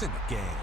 points in the game.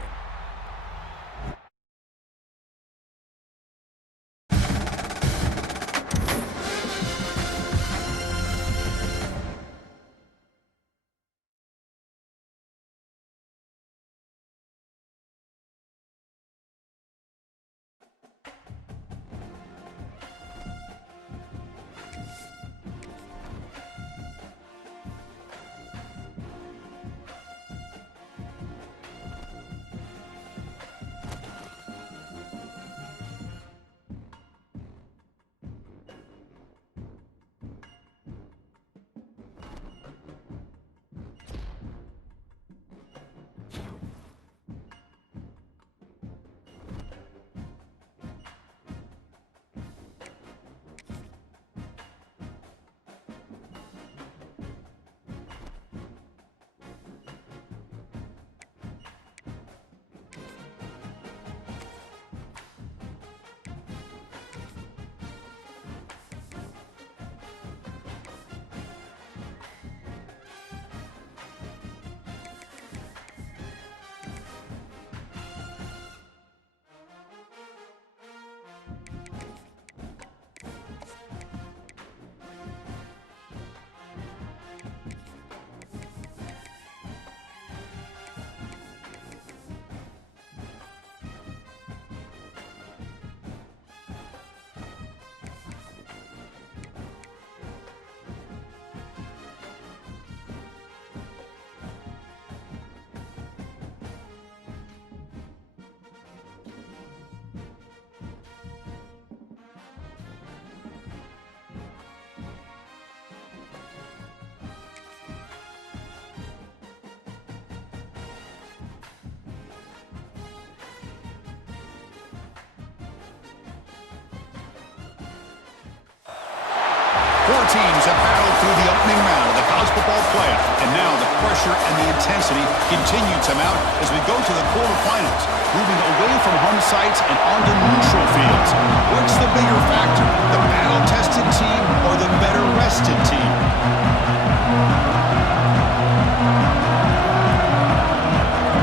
Four teams have battled through the opening round of the college football playoff, and now the pressure and the intensity continue to mount as we go to the quarterfinals, moving away from home sites and onto neutral fields. What's the bigger factor, the battle-tested team or the better-rested team?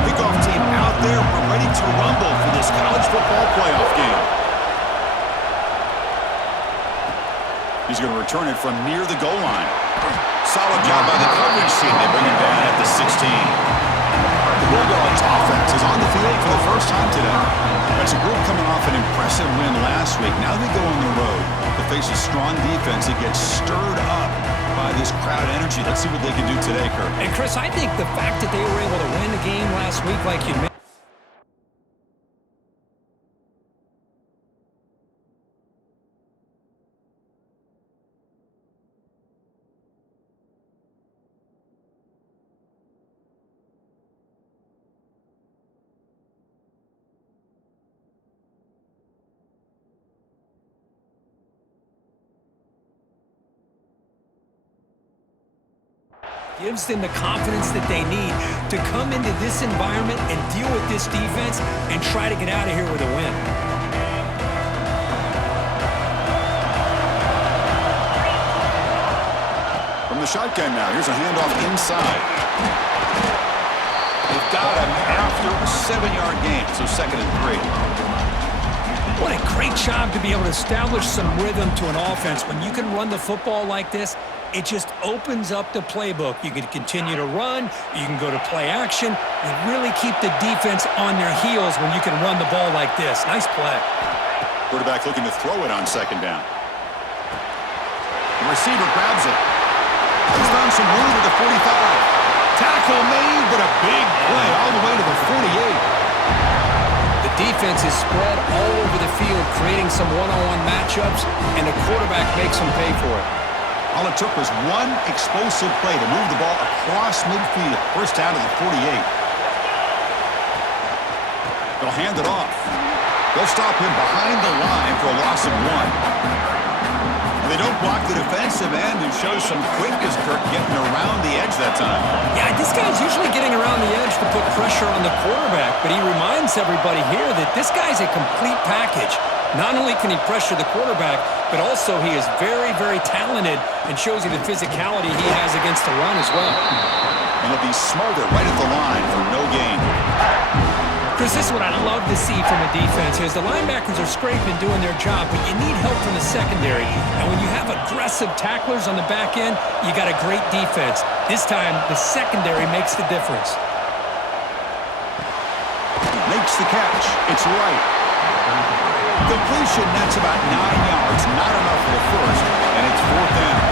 Kickoff team out there, we're ready to rumble for this college football playoff game. He's going to return it from near the goal line. Solid job by the coverage team. They bring him down at the 16. The Bulldogs offense is on the field for the first time today. That's a group coming off an impressive win last week. Now they go on the road to face a strong defense that gets stirred up by this crowd energy. Let's see what they can do today, Kirk. And Chris, I think the fact that they were able to win the game last week, like you mentioned, gives them the confidence that they need to come into this environment and deal with this defense and try to get out of here with a win. From the shotgun now, here's a handoff inside. They've got him after a 7-yard gain, so 2nd and 3. What a great job to be able to establish some rhythm to an offense. When you can run the football like this, it just opens up the playbook. You can continue to run. You can go to play action. You really keep the defense on their heels when you can run the ball like this. Nice play. Quarterback looking to throw it on 2nd down. The receiver grabs it. He's found some room at the 45. Tackle made, but a big play all the way to the 48. The defense is spread all over the field, creating some one-on-one matchups, and the quarterback makes them pay for it. All it took was one explosive play to move the ball across midfield. First down to the 48. They'll hand it off. They'll stop him behind the line for a loss of 1. They don't block the defensive end and show some quickness, Kirk, getting around the edge that time. Yeah, this guy's usually getting around the edge to put pressure on the quarterback, but he reminds everybody here that this guy's a complete package. Not only can he pressure the quarterback, but also he is very, very talented and shows you the physicality he has against the run as well. And he'll be smothered right at the line for no gain. Chris, this is what I love to see from a defense is the linebackers are scraping, doing their job, but you need help from the secondary. And when you have aggressive tacklers on the back end, you got a great defense. This time, the secondary makes the difference. Makes the catch. It's right. Completion, that's about 9 yards. Not enough for the first, and it's 4th down.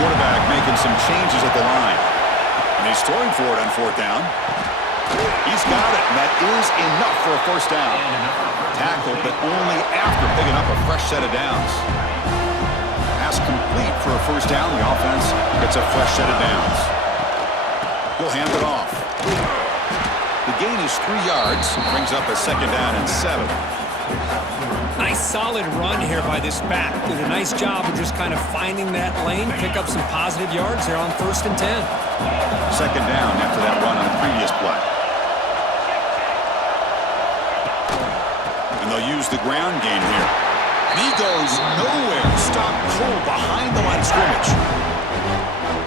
Quarterback making some changes at the line. And he's throwing for it on 4th down. He's got it, and that is enough for a first down. Tackled, but only after picking up a fresh set of downs. Pass complete for a first down. The offense gets a fresh set of downs. He'll hand it off. The gain is 3 yards. Brings up a 2nd down and 7. Nice solid run here by this back. Did a nice job of just kind of finding that lane, pick up some positive yards there on 1st and 10. 2nd down after that run on the previous play. And they'll use the ground game here. And he goes nowhere. Stop cold behind the line of scrimmage.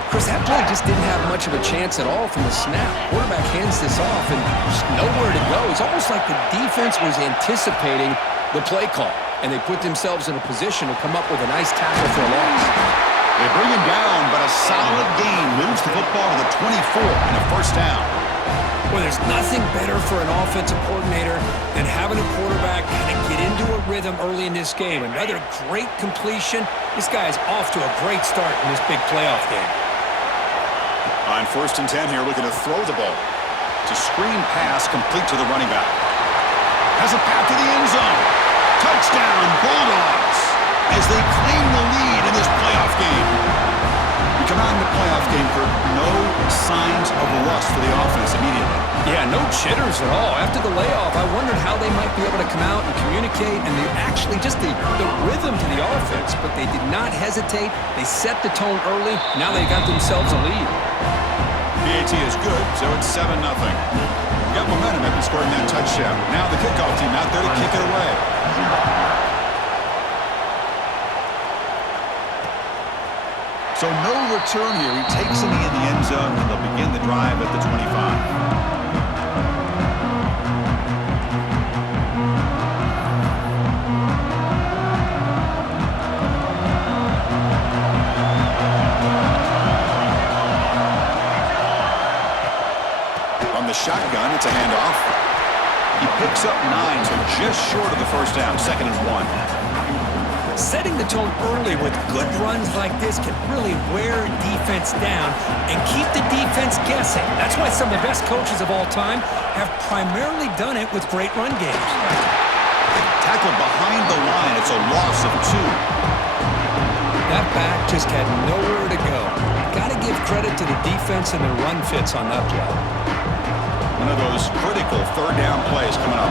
Chris, that play just didn't have much of a chance at all from the snap. Quarterback hands this off and just nowhere to go. It's almost like the defense was anticipating the play call, and they put themselves in a position to come up with a nice tackle for a loss. They bring him down, but a solid gain moves the football to the 24 and a first down. Well, there's nothing better for an offensive coordinator than having a quarterback kind of get into a rhythm early in this game. Another great completion. This guy is off to a great start in this big playoff game. On 1st and 10 here, looking to throw the ball. To screen pass complete to the running back. Has a path to the end zone. Touchdown, Bulldogs, as they claim the lead in this playoff game. We come out in the playoff game for no signs of rust for the offense immediately. Yeah, no jitters at all. After the layoff, I wondered how they might be able to come out and communicate, and they actually just the rhythm to the offense, but they did not hesitate. They set the tone early. Now they got themselves a lead. PAT is good, so it's 7-0. Got momentum after scoring that touchdown. Now the kickoff team out there to kick it away. So no return here. He takes it in the end zone, and they'll begin the drive at the 25. Shotgun, it's a handoff. He picks up 9, so just short of the first down, 2nd and 1. Setting the tone early with good runs like this can really wear defense down and keep the defense guessing. That's why some of the best coaches of all time have primarily done it with great run games. Tackled behind the line, it's a loss of 2. That back just had nowhere to go. Got to give credit to the defense and their run fits on that play. One of those critical 3rd down plays coming up.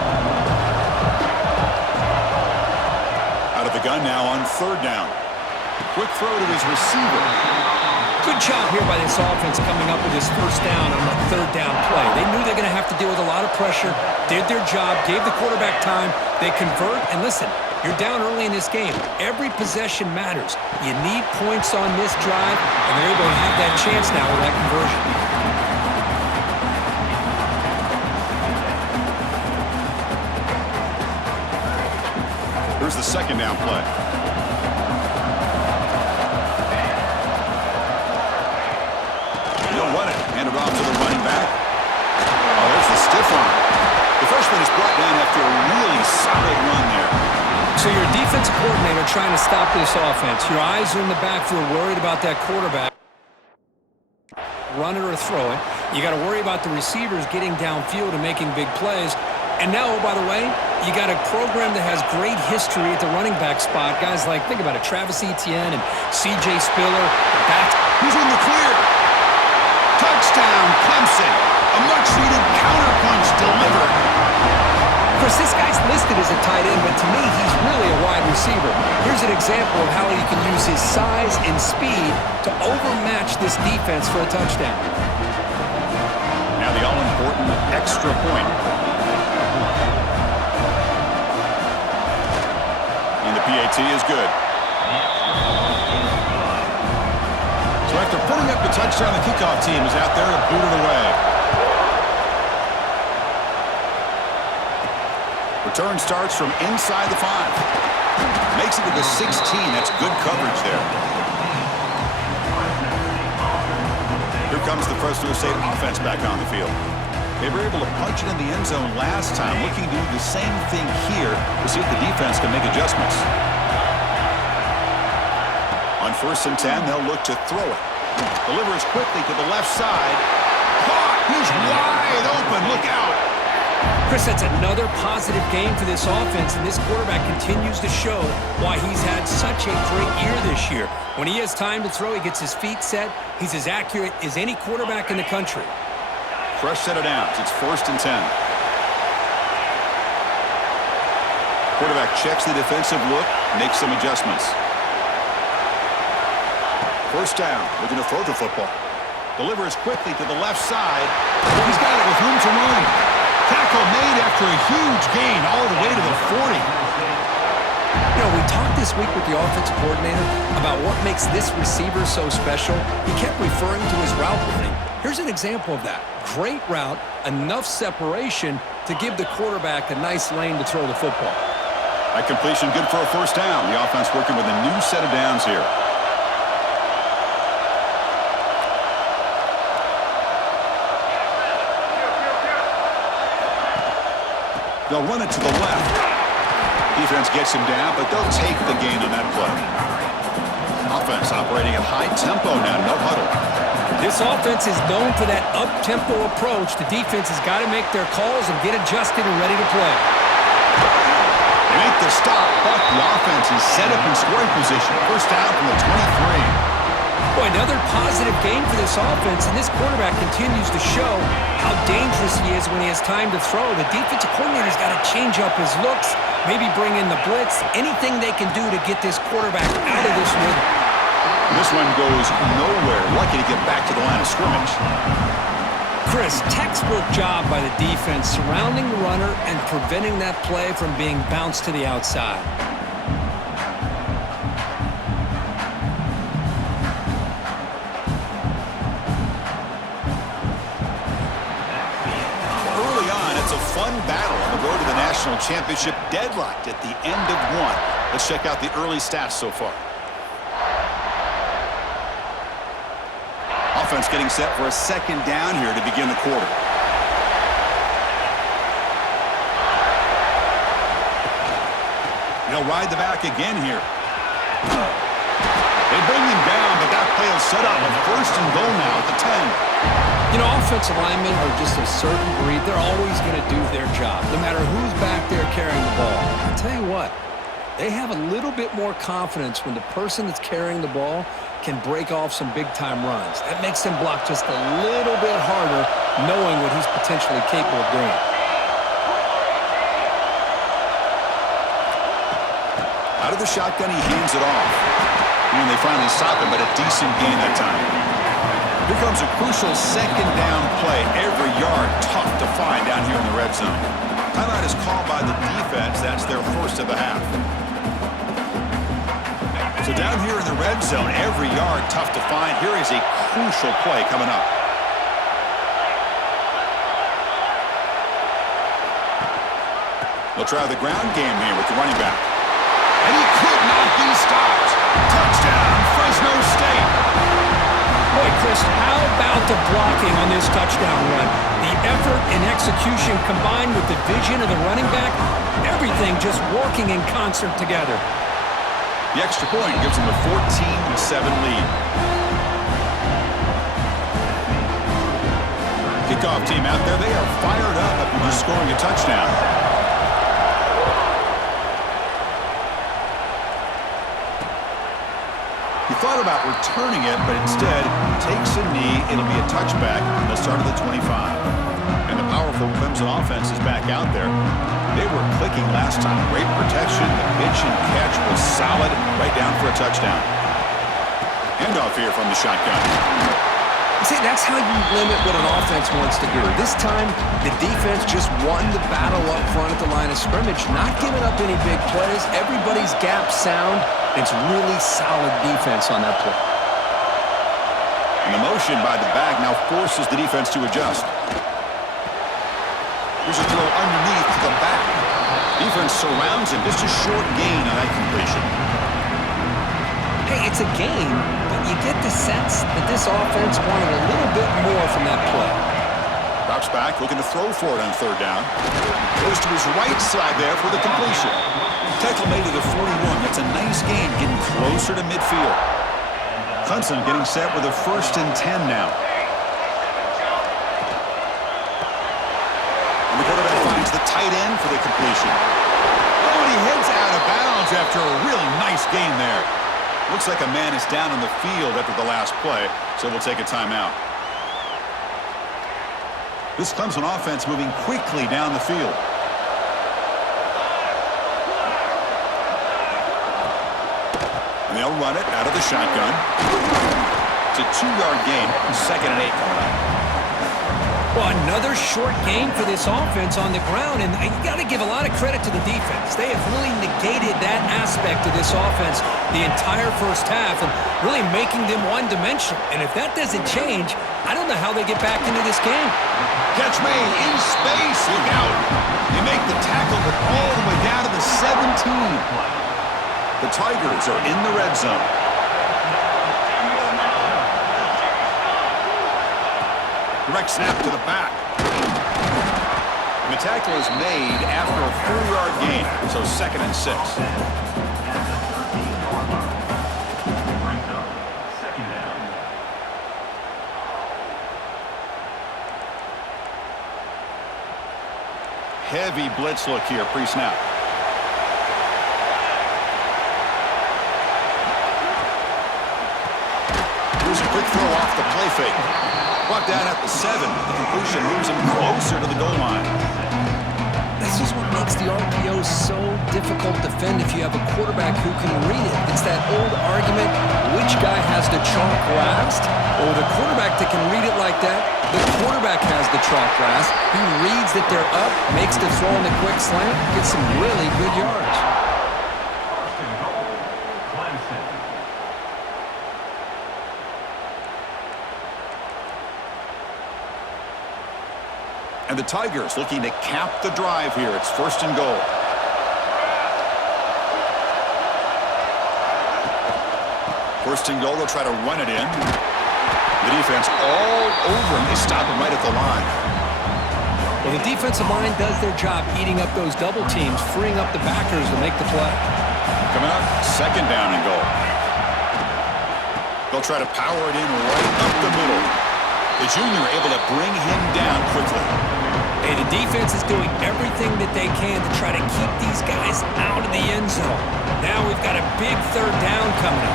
Out of the gun now on 3rd down. Quick throw to his receiver. Good job here by this offense coming up with his first down on the 3rd down play. They knew they're going to have to deal with a lot of pressure, did their job, gave the quarterback time. They convert, and listen, you're down early in this game. Every possession matters. You need points on this drive, and they're able to have that chance now with that conversion. Here's the 2nd down play. He'll run it. Hand it off to the running back. Oh, there's the stiff arm. The freshman is brought down after a really solid run there. So your defensive coordinator trying to stop this offense. Your eyes are in the backfield, worried about that quarterback. Run it or throw it. You got to worry about the receivers getting downfield and making big plays. And now, oh, by the way, you got a program that has great history at the running back spot. Guys like, think about it, Travis Etienne and C.J. Spiller. He's in the clear. Touchdown, Clemson. A much-needed counterpunch delivered. Of course, this guy's listed as a tight end, but to me, he's really a wide receiver. Here's an example of how he can use his size and speed to overmatch this defense for a touchdown. Now the all-important extra point. PAT is good. So after putting up the touchdown. The kickoff team is out there to boot it away. Return starts from inside the 5. Makes it to the 16. That's good coverage there. Here comes the Fresno State offense back on the field. They were able to punch it in the end zone last time, looking to do the same thing here to see if the defense can make adjustments. On 1st and 10, they'll look to throw it. Delivers quickly to the left side. Caught! He's wide open. Look out! Chris, that's another positive game for this offense, and this quarterback continues to show why he's had such a great year this year. When he has time to throw, he gets his feet set. He's as accurate as any quarterback in the country. Fresh set of downs. It's 1st and 10. Quarterback checks the defensive look, makes some adjustments. 1st down, looking to throw the football. Delivers quickly to the left side. He's got it with room to run. Tackle made after a huge gain all the way to the 40. You know, we talked this week with the offensive coordinator about what makes this receiver so special. He kept referring to his route running. Here's an example of that. Great route, enough separation to give the quarterback a nice lane to throw the football. That completion good for a 1st down. The offense working with a new set of downs here. They'll run it to the left. Defense gets him down, but they'll take the gain on that play. Offense operating at high tempo now, no huddle. This offense is known for that up-tempo approach. The defense has got to make their calls and get adjusted and ready to play. They make the stop, but the offense is set up in scoring position. 1st down from the 23. Boy, another positive game for this offense, and this quarterback continues to show how dangerous he is when he has time to throw. The defensive coordinator's got to change up his looks, maybe bring in the blitz, anything they can do to get this quarterback out of this rhythm. This one goes nowhere. Lucky to get back to the line of scrimmage. Chris, textbook job by the defense surrounding the runner and preventing that play from being bounced to the outside. Fun battle on the road to the national championship, deadlocked at the end of 1. Let's check out the early stats so far. Offense getting set for a 2nd down here to begin the quarter. They'll ride the back again here. They bring him down, but that play will set up a 1st and goal now at the 10. You know, offensive linemen are just a certain breed. They're always going to do their job, no matter who's back there carrying the ball. I'll tell you what, they have a little bit more confidence when the person that's carrying the ball can break off some big-time runs. That makes them block just a little bit harder, knowing what he's potentially capable of doing. Out of the shotgun, he hands it off. And they finally stop him, but a decent gain that time. Here comes a crucial 2nd down play. Every yard tough to find down here in the red zone. Timeout is called by the defense. That's their 1st of the half. So down here in the red zone, every yard tough to find. Here is a crucial play coming up. They'll try the ground game here with the running back. And he could not be stopped. Touchdown, Fresno State. Boy, Chris, how about the blocking on this touchdown run? The effort and execution combined with the vision of the running back, everything just working in concert together. The extra point gives them a 14-7 lead. Kickoff team out there, they are fired up after just scoring a touchdown. He thought about returning it, but instead takes a knee. It'll be a touchback at the start of the 25. And the powerful Clemson offense is back out there. They were clicking last time. Great protection. The pitch and catch was solid. Right down for a touchdown. Handoff here from the shotgun. See, that's how you limit what an offense wants to do. This time, the defense just won the battle up front at the line of scrimmage, not giving up any big plays. Everybody's gap sound. It's really solid defense on that play. And the motion by the back now forces the defense to adjust. Here's a throw underneath to the back. Defense surrounds him. Just a short gain on that completion. Hey, it's a game, but you get the sense that this offense wanted a little bit more from that play. Drops back, looking to throw for it on third down. Goes to his right side there for the completion. Tackle made to the 41. That's a nice gain, getting closer to midfield. Clemson getting set with a 1st and 10 now. And the quarterback finds the tight end for the completion. Oh, and he heads out of bounds after a really nice gain there. Looks like a man is down on the field after the last play, so we'll take a timeout. This Clemson offense moving quickly down the field. And they'll run it out of the shotgun. It's a 2-yard gain, 2nd and 8 coming up. Well, another short game for this offense on the ground, and you got to give a lot of credit to the defense. They have really negated that aspect of this offense the entire first half and really making them one-dimensional. And if that doesn't change, I don't know how they get back into this game. Catch made in space. Look out. They make the tackle, but all the way down to the 17. The Tigers are in the red zone. Direct snap to the back. And the tackle is made after a 4-yard gain, so 2nd and 6. Heavy blitz look here, pre-snap. Here's a quick throw off the play fake. Brought down at the 7. The conclusion moves him closer to the goal line. This is what makes the RPO so difficult to defend if you have a quarterback who can read it. It's that old argument, which guy has the chalk last? Or the quarterback that can read it like that, the quarterback has the chalk last. He reads that they're up, makes the throw in the quick slant, gets some really good yards. And the Tigers looking to cap the drive here. It's 1st and goal. First and goal, they'll try to run it in. The defense all over him. They stop him right at the line. Well, the defensive line does their job eating up those double teams, freeing up the backers to make the play. Coming up, 2nd down and goal. They'll try to power it in right up the middle. The junior able to bring him down quickly. Hey, the defense is doing everything that they can to try to keep these guys out of the end zone. Now we've got a big 3rd down coming up.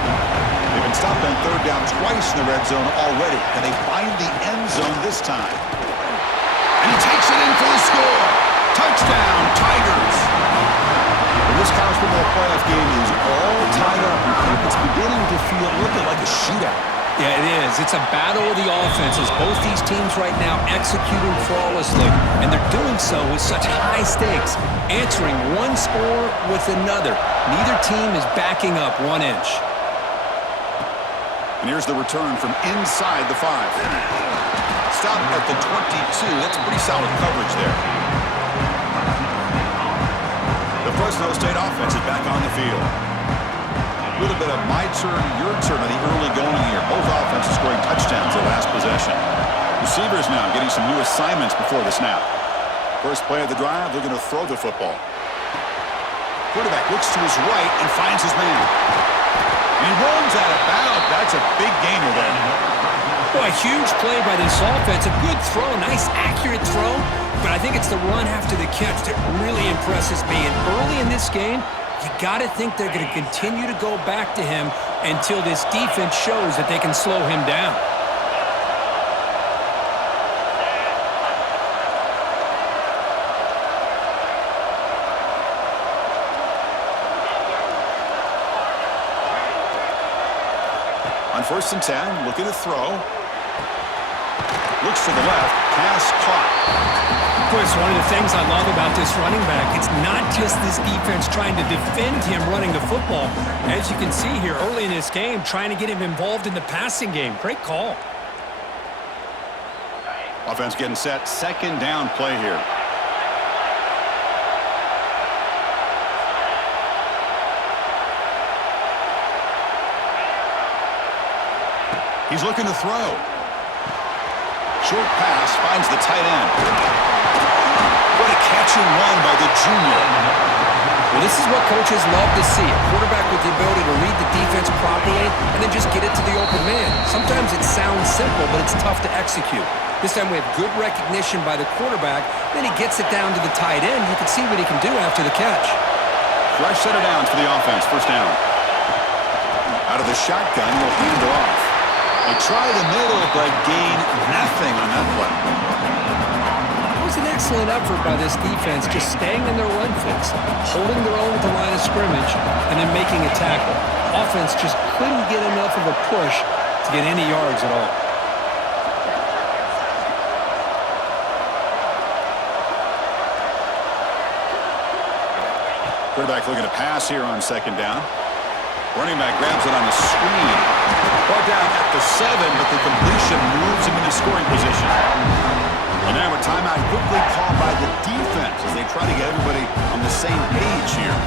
They've been stopped on 3rd down twice in the red zone already, and they find the end zone this time. And he takes it in for the score. Touchdown, Tigers. Well, this college football playoff game is all tied up. It's beginning to feel a little bit like a shootout. Yeah, it is. It's a battle of the offenses. Both these teams right now executing flawlessly, and they're doing so with such high stakes, answering one score with another. Neither team is backing up 1 inch. And here's the return from inside the 5. Stop at the 22. That's pretty solid coverage there. The Fresno State offense is back on the field. A little bit of my turn, your turn on the early going here. Both offenses scoring touchdowns their last possession. Receivers now getting some new assignments before the snap. First play of the drive, they're going to throw the football. Quarterback looks to his right and finds his man. And he runs out of bounds. That's a big gainer there. Boy, a huge play by this offense. A good throw, nice accurate throw. But I think it's the run after the catch that really impresses me. And early in this game, you got to think they're going to continue to go back to him until this defense shows that they can slow him down. On 1st and 10, looking to throw. Looks to the left, pass caught. Of course, one of the things I love about this running back, it's not just this defense trying to defend him running the football. As you can see here early in this game, trying to get him involved in the passing game. Great call. Offense getting set. Second down play here. He's looking to throw. Short pass finds the tight end. What a catch and run by the junior. Well, this is what coaches love to see. A quarterback with the ability to read the defense properly and then just get it to the open man. Sometimes it sounds simple, but it's tough to execute. This time we have good recognition by the quarterback. Then he gets it down to the tight end. You can see what he can do after the catch. Fresh set of downs for the offense. First down. Out of the shotgun, will hand it off. They try the middle, but gain nothing on that play. It was an excellent effort by this defense, just staying in their run fix, holding their own at the line of scrimmage, and then making a tackle. Offense just couldn't get enough of a push to get any yards at all. Quarterback looking to pass here on second down. Running back grabs it on the screen. Ball down at the 7, but the completion moves him into scoring position. And now a timeout quickly called by the defense as they try to get everybody on the same page here.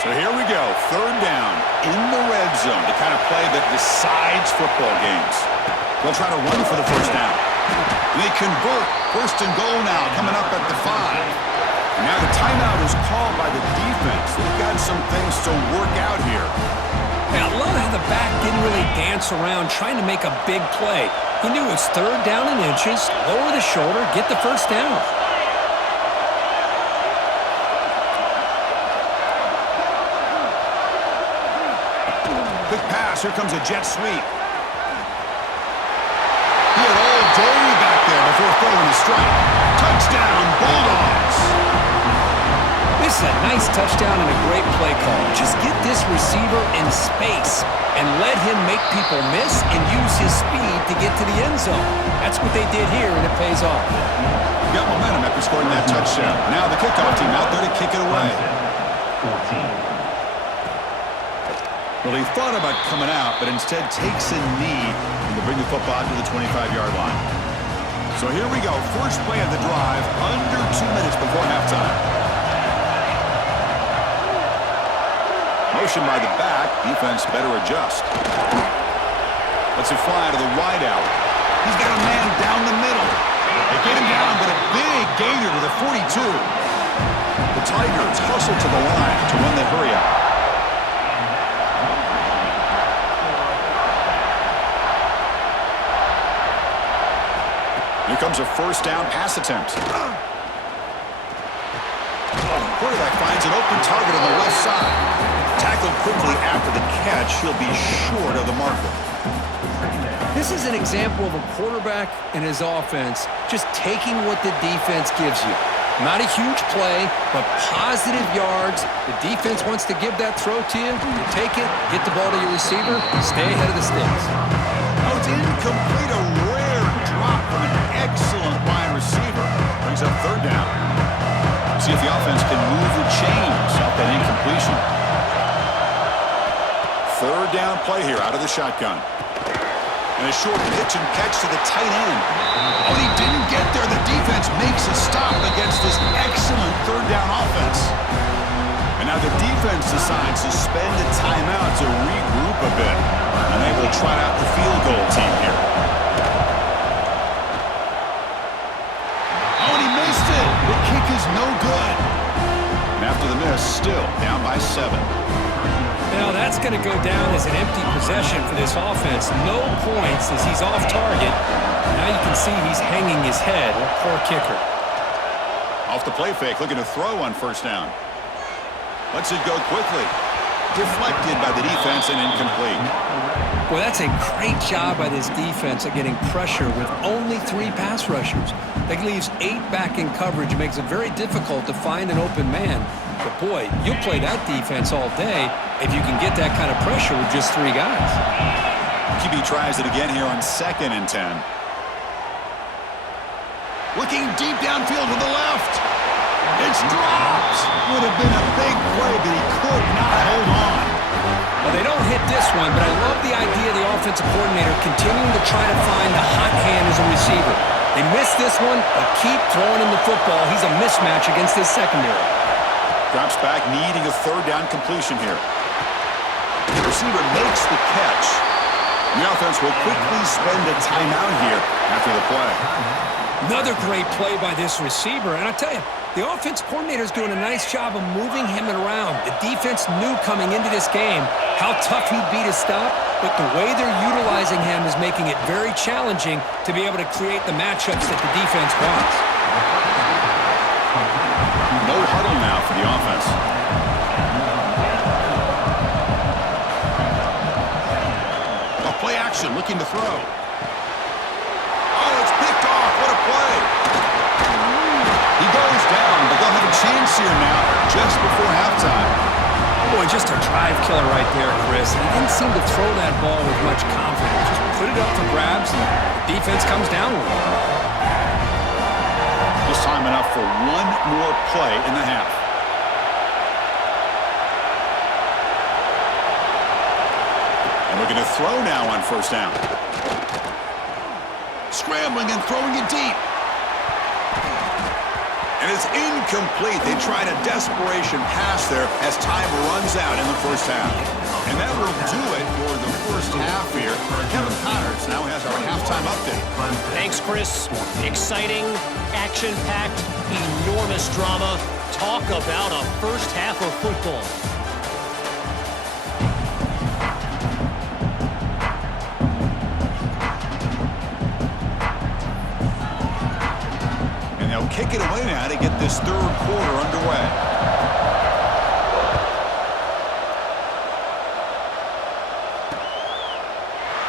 So here we go. Third down in the red zone, the kind of play that decides football games. They'll try to run for the first down. They convert. First and goal now, coming up at the 5. Now the timeout is called by the defense. They've got some things to work out here. Yeah, I love how the back didn't really dance around trying to make a big play. He knew it's third down in inches, lower the shoulder, get the first down. Quick pass. Here comes a jet sweep. He had all day back there before throwing a strike. Touchdown, Bulldogs. This is a nice touchdown and a great play call. Just get this receiver in space and let him make people miss and use his speed to get to the end zone. That's what they did here, and it pays off. Got momentum after scoring that touchdown. Now the kickoff team out there to kick it away. Well, he thought about coming out, but instead takes a knee to bring the football to the 25-yard line. So here we go. First play of the drive, under 2 minutes before halftime. Motion by the back. Defense better adjust. Lets it fly to the wide out. He's got a man down the middle. They get him down, but a big gainer to the 42. The Tigers hustle to the line to run the hurry out. Here comes a first down pass attempt. Quarterback finds an open target on the left side. Tackled quickly after the catch. He'll be short of the marker. This is an example of a quarterback and his offense just taking what the defense gives you. Not a huge play, but positive yards. The defense wants to give that throw to you. You take it, get the ball to your receiver, stay ahead of the sticks. Oh, it's incomplete. A rare drop from an excellent wide receiver. Brings up third down. See if the offense can move the chains off that incompletion. Third down play here out of the shotgun. And a short pitch and catch to the tight end. Oh, he didn't get there. The defense makes a stop against this excellent third down offense. And now the defense decides to spend a timeout to regroup a bit. And they will try out the field goal team here. Oh, and he missed it. The kick is no good. And after the miss, still down by 7. Now that's going to go down as an empty possession for this offense. No points as he's off target. Now you can see he's hanging his head. Poor kicker. Off the play fake, looking to throw on first down. Lets it go quickly. Deflected by the defense and incomplete. Well, that's a great job by this defense at getting pressure with only 3 pass rushers. That leaves 8 back in coverage. It makes it very difficult to find an open man. But boy, you'll play that defense all day if you can get that kind of pressure with just 3 guys. QB tries it again here on 2nd and 10. Looking deep downfield to the left. It's dropped. Would have been a big play, but he could not hold on. Well, they don't hit this one, but I love the idea the offense offensive coordinator continuing to try to find the hot hand as a receiver. They missed this one, but keep throwing him the football. He's a mismatch against this secondary. Drops back, needing a third down completion here. The receiver makes the catch. The offense will quickly spend a timeout here after the play. Another great play by this receiver. And I tell you, the offense coordinator is doing a nice job of moving him around. The defense knew coming into this game how tough he'd be to stop, but the way they're utilizing him is making it very challenging to be able to create the matchups that the defense wants. No huddle now for the offense. A play action, looking to throw. Oh, it's picked off. What a play. He goes down, but they'll have a chance here now just before halftime. Boy, just a drive killer right there, Chris. He didn't seem to throw that ball with much confidence. Just put it up for grabs, and the defense comes down with it. Just time enough for one more play in the half. And looking to throw now on first down. Scrambling and throwing it deep. And it's incomplete. They tried a desperation pass there as time runs out in the first half. And that will do it for the first half here. Kevin Connors now has our halftime update. Thanks, Chris. Exciting, action-packed, enormous drama. Talk about a first half of football. They'll kick it away now to get this third quarter underway.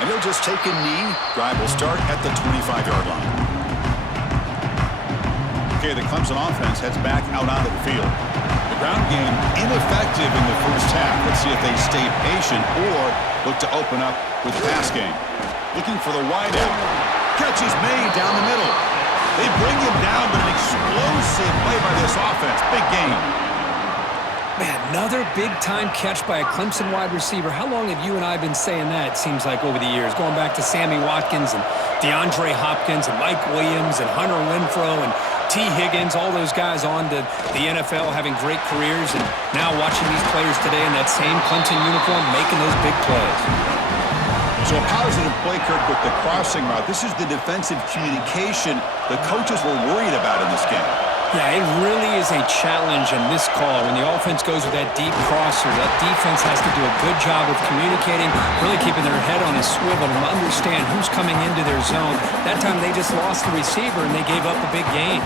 And he'll just take a knee. Drive will start at the 25-yard line. Okay, the Clemson offense heads back out onto the field. The ground game ineffective in the first half. Let's see if they stay patient or look to open up with the pass game. Looking for the wideout. Catch is made down the middle. They bring him down, but an explosive play by this offense. Big game. Man, another big-time catch by a Clemson wide receiver. How long have you and I been saying that, it seems like, over the years? Going back to Sammy Watkins and DeAndre Hopkins and Mike Williams and Hunter Renfrow and T. Higgins, all those guys on to the NFL having great careers, and now watching these players today in that same Clemson uniform making those big plays. So a positive play, Kirk, with the crossing route. This is the defensive communication the coaches were worried about in this game. Yeah, it really is a challenge in this call. When the offense goes with that deep crosser, that defense has to do a good job of communicating, really keeping their head on a swivel and understand who's coming into their zone. That time they just lost the receiver and they gave up a big gain.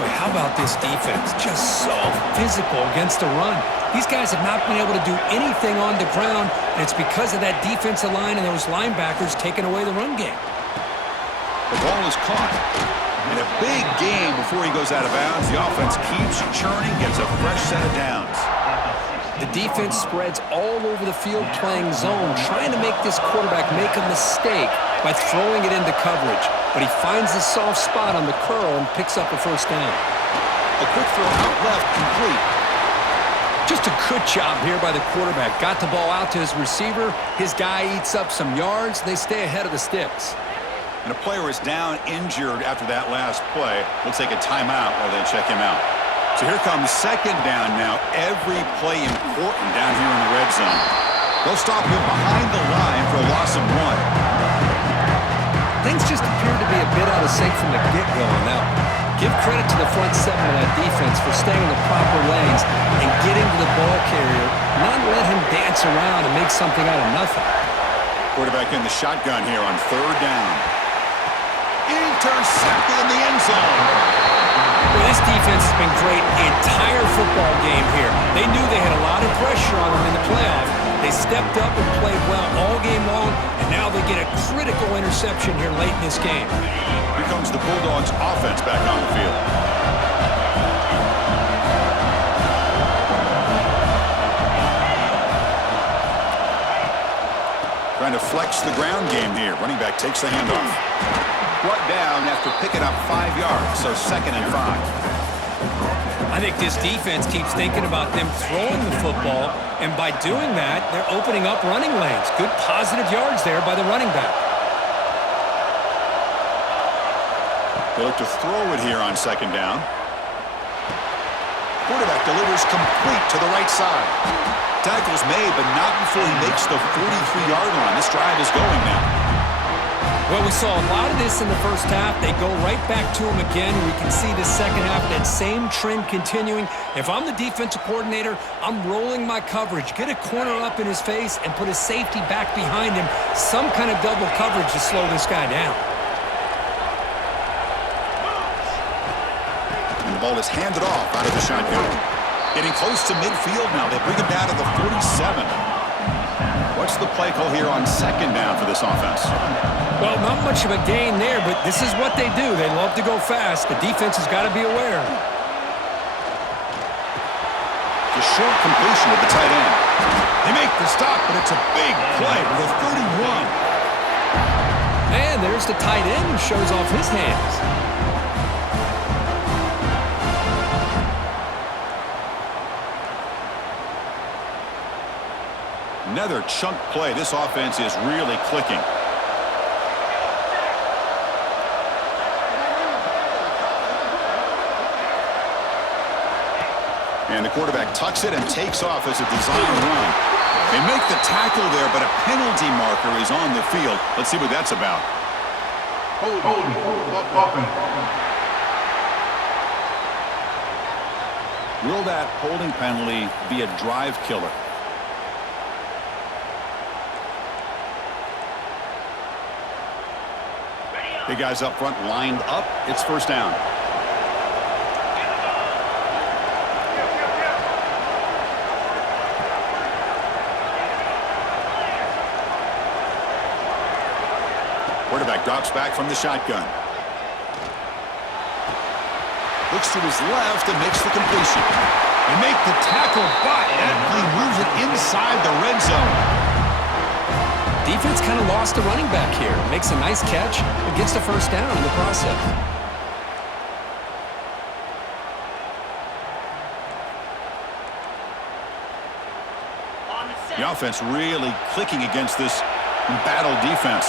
Boy, how about this defense? Just so physical against the run. These guys have not been able to do anything on the ground, and it's because of that defensive line and those linebackers taking away the run game. The ball is caught. In a big game before he goes out of bounds, the offense keeps churning, gets a fresh set of downs. The defense spreads all over the field playing zone, trying to make this quarterback make a mistake by throwing it into coverage. But he finds the soft spot on the curl and picks up a first down. A quick throw out left, complete. Just a good job here by the quarterback. Got the ball out to his receiver. His guy eats up some yards. They stay ahead of the sticks. And a player is down injured after that last play. We'll take a timeout while they check him out. So here comes second down now. Every play important down here in the red zone. They'll stop him behind the line for a loss of 1. Things just appear to be a bit out of sync from the get-go on that one. Give credit to the front seven of that defense for staying in the proper lanes and getting to the ball carrier, not let him dance around and make something out of nothing. Quarterback in the shotgun here on third down. Intercepted in the end zone. Well, this defense has been great the entire football game here. They knew they had a lot of pressure on them in the playoff. They stepped up and played well all game long, and now they get a critical interception here late in this game. Here comes the Bulldogs offense back on the field. Trying to flex the ground game here. Running back takes the handoff. Brought down after picking up 5 yards, so 2nd and 5. I think this defense keeps thinking about them throwing the football, and by doing that, they're opening up running lanes. Good positive yards there by the running back. They look to throw it here on second down. Quarterback delivers complete to the right side. Tackle's made, but not before he makes the 43-yard line. This drive is going now. Well, we saw a lot of this in the first half. They go right back to him again. We can see the second half, that same trend continuing. If I'm the defensive coordinator, I'm rolling my coverage. Get a corner up in his face and put a safety back behind him. Some kind of double coverage to slow this guy down. And the ball is handed off out of the shotgun. Getting close to midfield now. They bring him down to the 47. What's the play call here on second down for this offense? Well, not much of a gain there, but this is what they do. They love to go fast. The defense has got to be aware. The short completion of the tight end. They make the stop, but it's a big play with a 31. And there's the tight end who shows off his hands. Another chunk play. This offense is really clicking. And the quarterback tucks it and takes off as a design run. They make the tackle there, but a penalty marker is on the field. Let's see what that's about. Will that holding penalty be a drive killer? Big guys up front lined up. It's first down. Quarterback drops back from the shotgun. Looks to his left and makes the completion. They make the tackle, but that play moves it inside the red zone. Defense kind of lost the running back here. Makes a nice catch and gets the first down in the process. The offense really clicking against this embattled defense.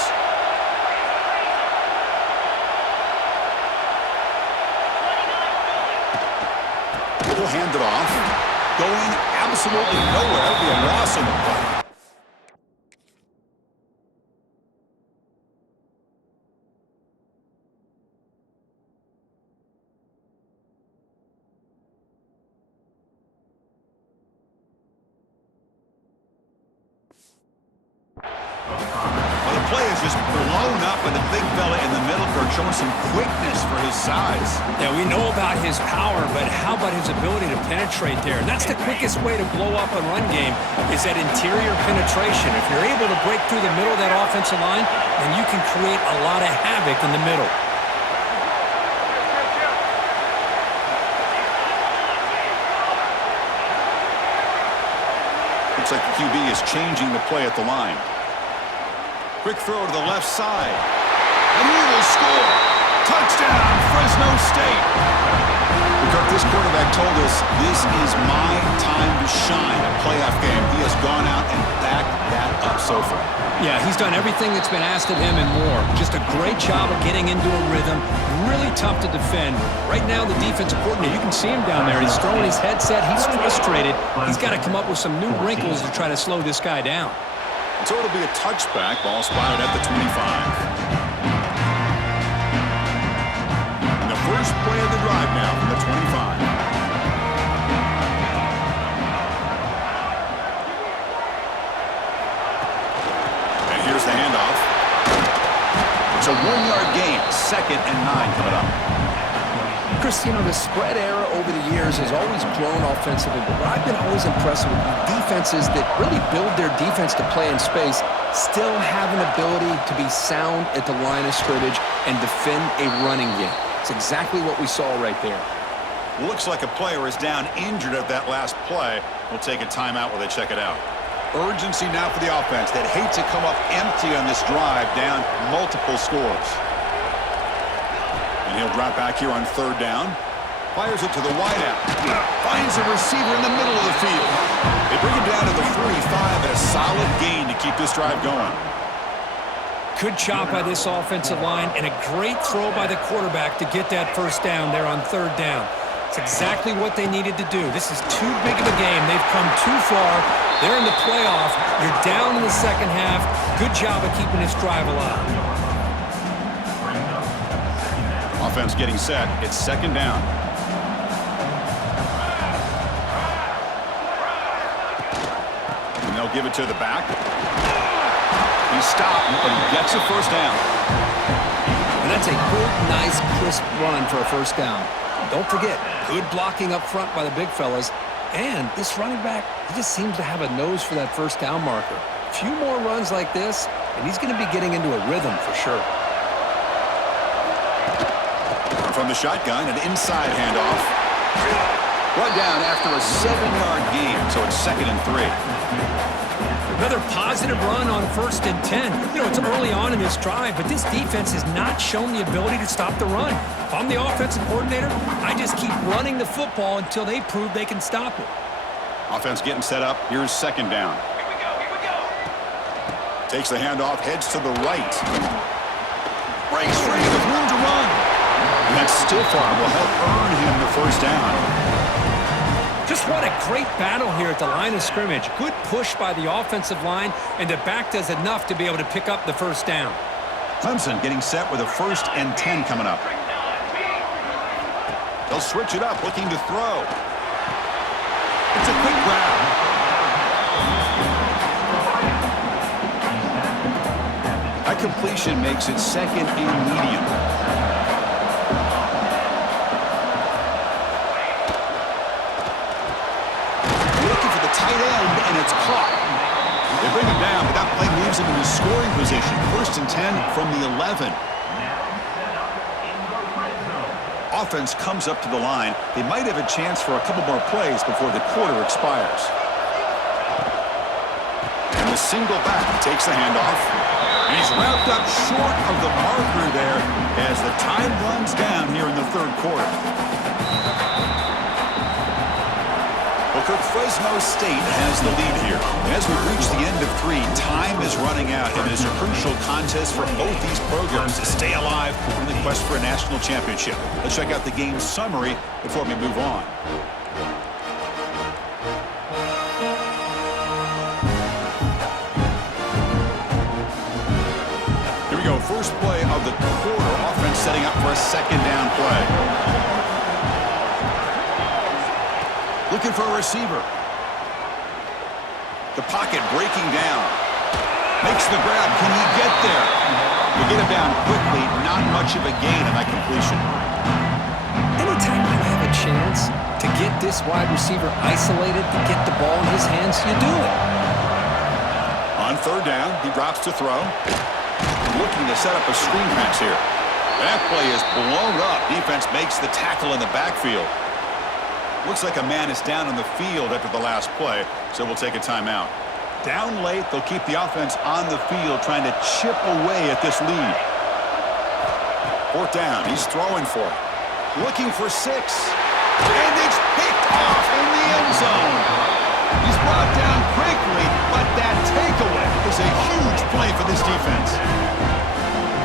He'll hand it off. Going absolutely nowhere. It'll be a loss in the play. Well, the play is just blown up, and the big fella in the middle for showing some quickness for his size. Yeah, we know about his power, but how about his ability to penetrate there? And that's the quickest way to blow up a run game, is that interior penetration. If you're able to break through the middle of that offensive line, then you can create a lot of havoc in the middle. Looks like the QB is changing the play at the line. Quick throw to the left side. And he will score. Touchdown, Fresno State. Kirk, this quarterback told us this is my time to shine. A playoff game. He has gone out and backed that up so far. Yeah, he's done everything that's been asked of him and more. Just a great job of getting into a rhythm. Really tough to defend. Right now, the defensive coordinator, you can see him down there. He's throwing his headset. He's frustrated. He's got to come up with some new wrinkles to try to slow this guy down. So it'll be a touchback. Ball spotted at the 25. And the first play of the drive now from the 25. And here's the handoff. It's a 1-yard gain. 2nd and 9 coming up. Chris, you know, the spread era over the years has always grown offensively, but what I've been always impressed with defenses that really build their defense to play in space still have an ability to be sound at the line of scrimmage and defend a running game. It's exactly what we saw right there. Looks like a player is down injured at that last play. We'll take a timeout while they check it out. Urgency now for the offense. They'd hate to come up empty on this drive, down multiple scores. And he'll drop back here on 3rd down. Fires it to the wideout. Finds a receiver in the middle of the field. They bring him down to the 45 and a solid gain to keep this drive going. Good job by this offensive line and a great throw by the quarterback to get that first down there on third down. It's exactly what they needed to do. This is too big of a game. They've come too far. They're in the playoff. You're down in the second half. Good job of keeping this drive alive. Offense getting set. It's second down. And they'll give it to the back. He's stopped, but he gets a first down. And that's a good, nice, crisp run for a first down. Don't forget, good blocking up front by the big fellas. And this running back, he just seems to have a nose for that first down marker. A few more runs like this, and he's going to be getting into a rhythm for sure. From the shotgun, an inside handoff. Brought down after a 7-yard gain, so it's 2nd and 3. Another positive run on 1st and 10. You know, it's early on in this drive, but this defense has not shown the ability to stop the run. If I'm the offensive coordinator, I just keep running the football until they prove they can stop it. Offense getting set up. Here's second down. Here we go. Takes the handoff, heads to the right. Breaks free with room to run. And that stiff arm will help earn him the first down. Just what a great battle here at the line of scrimmage. Good push by the offensive line, and the back does enough to be able to pick up the first down. Clemson getting set with a 1st and 10 coming up. They'll switch it up, looking to throw. It's a quick grab. That completion makes it 2nd and medium. Tight end, and it's caught. They bring him down, but that play moves him into scoring position. 1st and 10 from the 11. Offense comes up to the line. They might have a chance for a couple more plays before the quarter expires. And the single back takes the handoff. And he's wrapped up short of the marker there as the time runs down here in the 3rd quarter. Fresno State has the lead here. As we reach the end of 3, time is running out in this crucial contest for both these programs to stay alive in the quest for a national championship. Let's check out the game summary before we move on. Here we go. First play of the quarter. Offense setting up for a 2nd down play. Looking for a receiver. The pocket breaking down. Makes the grab. Can he get there? You get him down quickly. Not much of a gain on that completion. Anytime you have a chance to get this wide receiver isolated, to get the ball in his hands, you do it. On 3rd down, he drops to throw. Looking to set up a screen pass here. That play is blown up. Defense makes the tackle in the backfield. Looks like a man is down on the field after the last play, so we'll take a timeout. Down late, they'll keep the offense on the field trying to chip away at this lead. 4th down, he's throwing for it. Looking for 6. And it's picked off in the end zone. He's brought down quickly, but that takeaway is a huge play for this defense.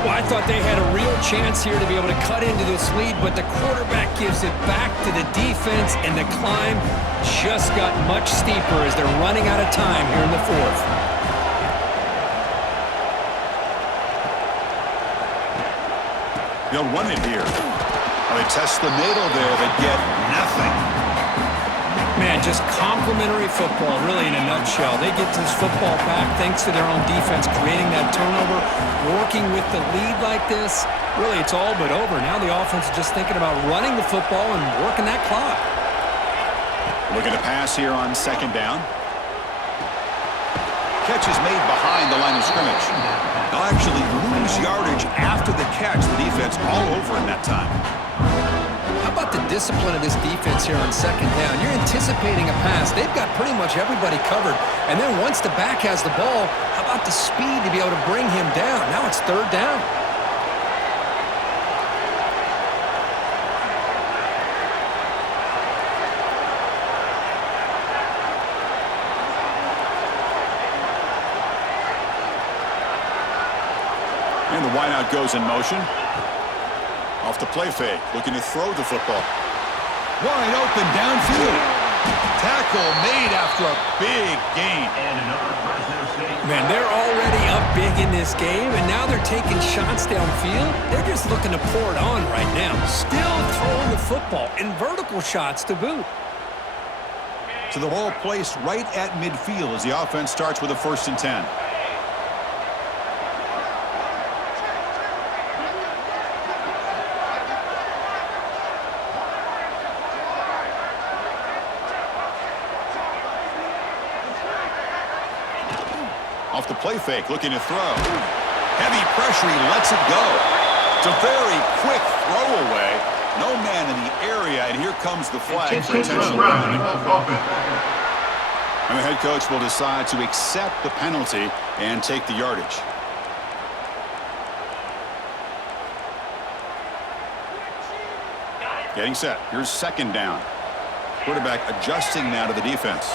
Well, I thought they had a real chance here to be able to cut into this lead, but the quarterback gives it back to the defense, and the climb just got much steeper as they're running out of time here in the 4th. They'll run it here. They test the middle there, but get nothing. Man, just complimentary football, really, in a nutshell. They get this football back thanks to their own defense, creating that turnover, working with the lead like this. Really, it's all but over. Now the offense is just thinking about running the football and working that clock. Looking to pass here on 2nd down. Catch is made behind the line of scrimmage. They'll actually lose yardage after the catch. The defense all over in that time. How about the discipline of this defense here on 2nd down? You're anticipating a pass. They've got pretty much everybody covered. And then once the back has the ball, how about the speed to be able to bring him down? Now it's 3rd down. And the wideout goes in motion. Off the play fake, looking to throw the football. Wide open downfield. Tackle made after a big gain. Man, they're already up big in this game, and now they're taking shots downfield. They're just looking to pour it on right now. Still throwing the football, and vertical shots to boot. To the ball placed right at midfield as the offense starts with a 1st and 10. Off the play fake, looking to throw. Heavy pressure, he lets it go. It's a very quick throwaway. No man in the area, and here comes the flag for intentional grounding. And the head coach will decide to accept the penalty and take the yardage. Getting set. Here's 2nd down. Quarterback adjusting now to the defense.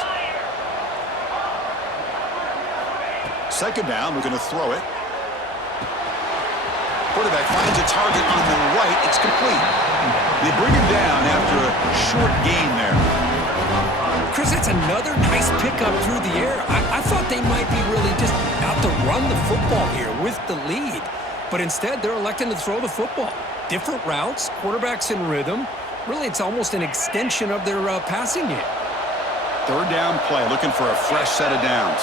2nd down, we're going to throw it. Quarterback finds a target on the right. It's complete. They bring him down after a short gain there. Chris, that's another nice pickup through the air. I thought they might be really just out to run the football here with the lead. But instead, they're electing to throw the football. Different routes, quarterbacks in rhythm. Really, it's almost an extension of their passing game. 3rd down play, looking for a fresh set of downs.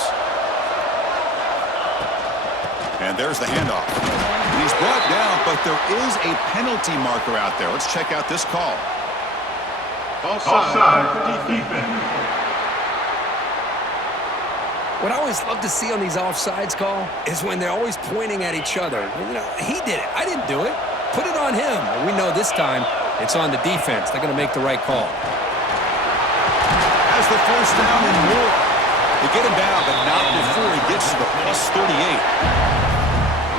And there's the handoff. He's brought down, but there is a penalty marker out there. Let's check out this call. Offside, defense. What I always love to see on these offsides call is when they're always pointing at each other. You know, he did it. I didn't do it. Put it on him. We know this time it's on the defense. They're going to make the right call. Has the 1st down and more. They get him down, but not before he gets to the +38.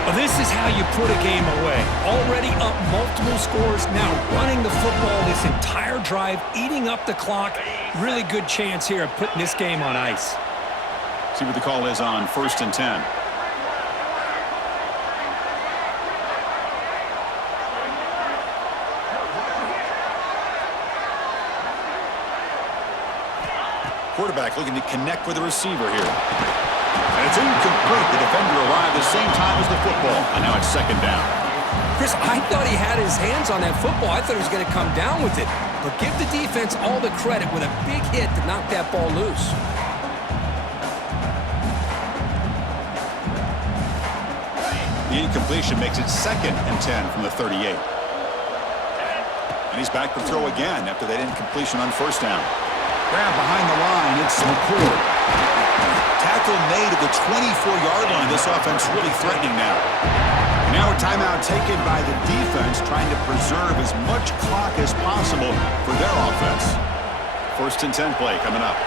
Well, this is how you put a game away. Already up multiple scores, now running the football this entire drive, eating up the clock. Really good chance here of putting this game on ice. See what the call is on 1st and 10. Quarterback looking to connect with the receiver here. And it's incomplete. The defender arrived the same time as the football. And now it's 2nd down. Chris, I thought he had his hands on that football. I thought he was going to come down with it. But give the defense all the credit with a big hit to knock that ball loose. The incompletion makes it 2nd and 10 from the 38. And he's back to throw again after that incompletion on 1st down. Grab behind the line. It's McCord. Tackle made at the 24-yard line. This offense really threatening now. And now a timeout taken by the defense, trying to preserve as much clock as possible for their offense. 1st and 10 play coming up.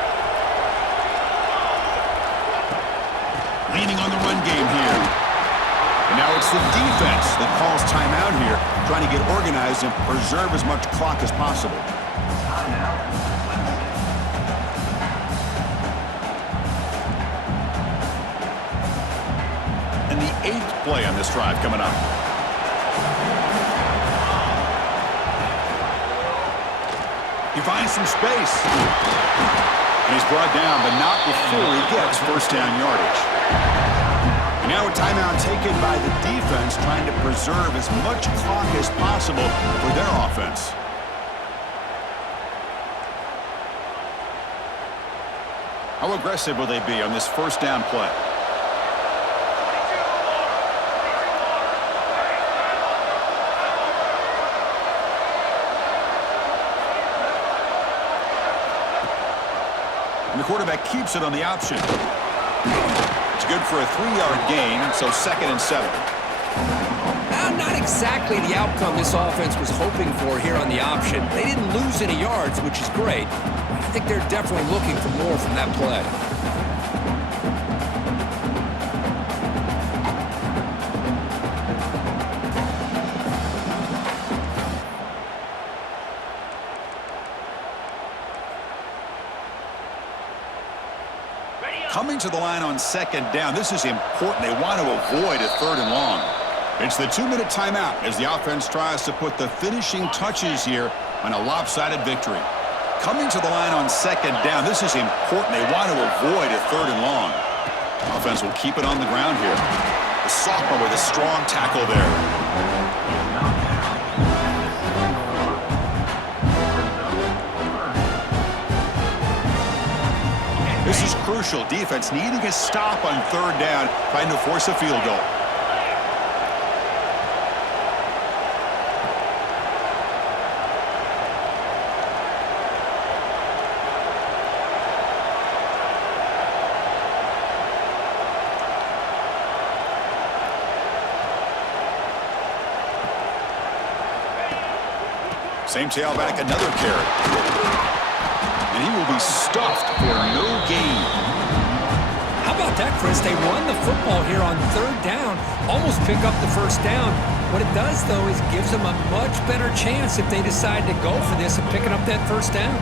Leaning on the run game here. And now it's the defense that calls timeout here, trying to get organized and preserve as much clock as possible. And the 8th play on this drive coming up. He finds some space. And he's brought down, but not before he gets 1st down yardage. And now a timeout taken by the defense, trying to preserve as much clock as possible for their offense. How aggressive will they be on this 1st down play? And the quarterback keeps it on the option. It's good for a 3-yard gain, so 2nd and 7. Not exactly the outcome this offense was hoping for here on the option. They didn't lose any yards, which is great. I think they're definitely looking for more from that play. Coming to the line on 2nd down. This is important. They want to avoid a 3rd and long. It's the 2-minute timeout as the offense tries to put the finishing touches here on a lopsided victory. Coming to the line on second down, this is important. They want to avoid a 3rd and long. Offense will keep it on the ground here. The sophomore with a strong tackle there. This is crucial. Defense needing a stop on 3rd down, trying to force a field goal. Same tailback, another carry. And he will be stuffed for no gain. How about that, Chris? They run the football here on 3rd down, almost pick up the 1st down. What it does, though, is gives them a much better chance if they decide to go for this of picking up that 1st down.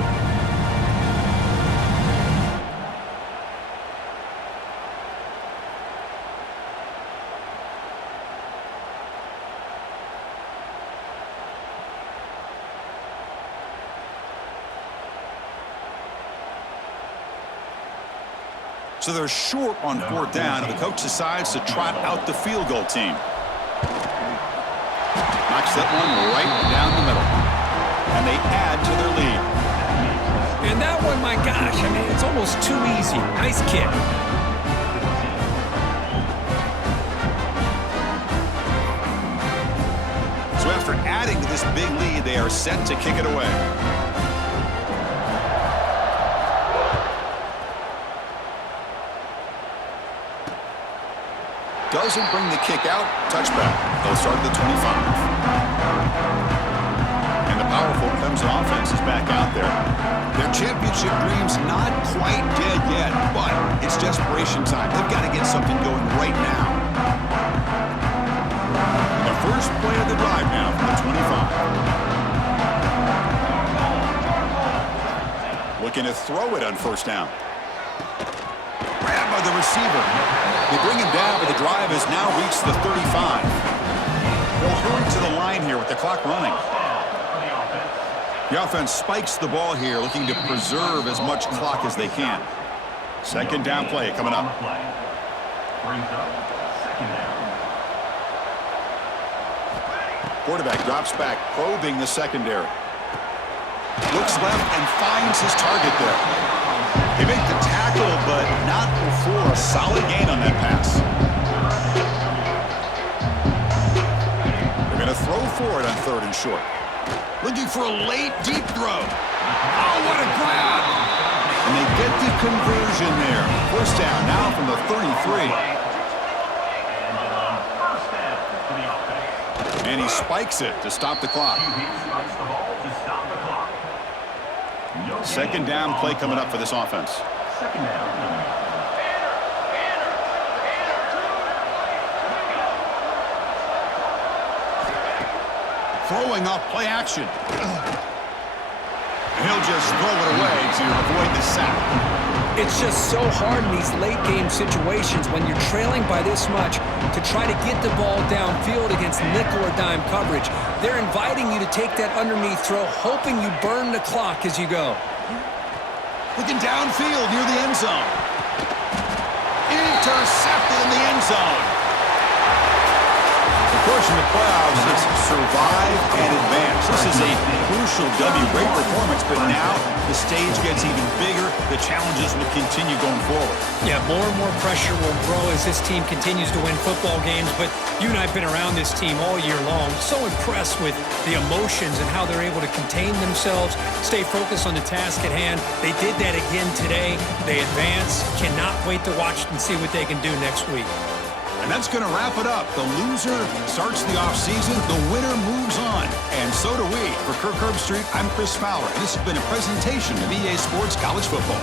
So they're short on 4th down, and the coach decides to trot out the field goal team. Knocks that one right down the middle. And they add to their lead. And that one, my gosh, I mean, it's almost too easy. Nice kick. So after adding to this big lead, they are set to kick it away. Doesn't bring the kick out. Touchback. They'll start at the 25. And the powerful Clemson offense is back out there. Their championship dreams not quite dead yet, but it's desperation time. They've got to get something going right now. And the first play of the drive now from the 25. Looking to throw it on 1st down. Grabbed by the receiver. They bring him down, but the drive has now reached the 35. They'll hurry to the line here with the clock running. The offense spikes the ball here, looking to preserve as much clock as they can. 2nd down play coming up. Quarterback drops back, probing the secondary. Looks left and finds his target there. They make the tackle, but not before a solid gain on that pass. They're going to throw for it on 3rd and short. Looking for a late, deep throw. Oh, what a grab! And they get the conversion there. 1st down now from the 33. And he spikes it to stop the clock. 2nd down play coming up for this offense. Throwing off play action. He'll just throw it away to avoid the sack. It's just so hard in these late-game situations when you're trailing by this much to try to get the ball downfield against nickel or dime coverage. They're inviting you to take that underneath throw, hoping you burn the clock as you go. Looking downfield near the end zone. Intercepted in the end zone. Of course, in the playoffs, it's survive and advance. This is a crucial W. Great performance, but now the stage gets even bigger. The challenges will continue going forward. Yeah, more and more pressure will grow as this team continues to win football games, but you and I have been around this team all year long. So impressed with the emotions and how they're able to contain themselves, stay focused on the task at hand. They did that again today. They advance. Cannot wait to watch and see what they can do next week. And that's going to wrap it up. The loser starts the offseason. The winner moves on. And so do we. For Kirk Herbstreit, I'm Chris Fowler. And this has been a presentation of EA Sports College Football.